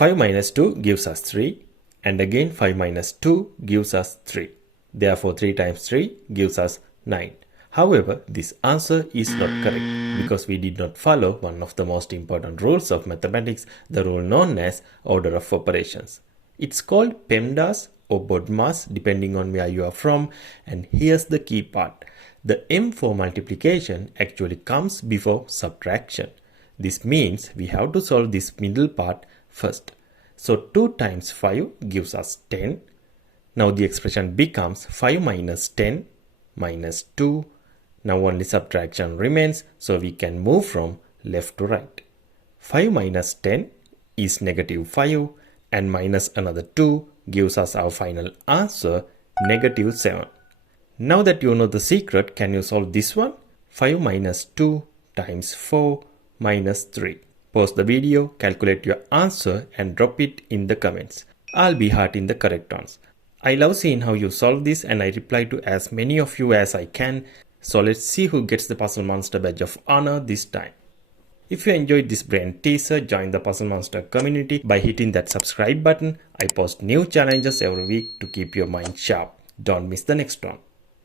5 minus 2 gives us 3, and again 5 minus 2 gives us 3. Therefore 3 times 3 gives us 9. However, this answer is not correct because we did not follow one of the most important rules of mathematics, the rule known as order of operations. It's called PEMDAS or BODMAS depending on where you are from, and here's the key part. The M for multiplication actually comes before subtraction. This means we have to solve this middle part first. So 2 times 5 gives us 10. Now the expression becomes 5 minus 10 minus 2. Now only subtraction remains, so we can move from left to right. 5 minus 10 is negative 5, and minus another 2 gives us our final answer, negative 7. Now that you know the secret, can you solve this one? 5 minus 2 times 4 minus 3. Pause the video, calculate your answer and drop it in the comments. I'll be hearting the correct ones. I love seeing how you solve this and I reply to as many of you as I can. So let's see who gets the Puzzle Monster badge of honor this time. If you enjoyed this brain teaser, join the Puzzle Monster community by hitting that subscribe button. I post new challenges every week to keep your mind sharp. Don't miss the next one.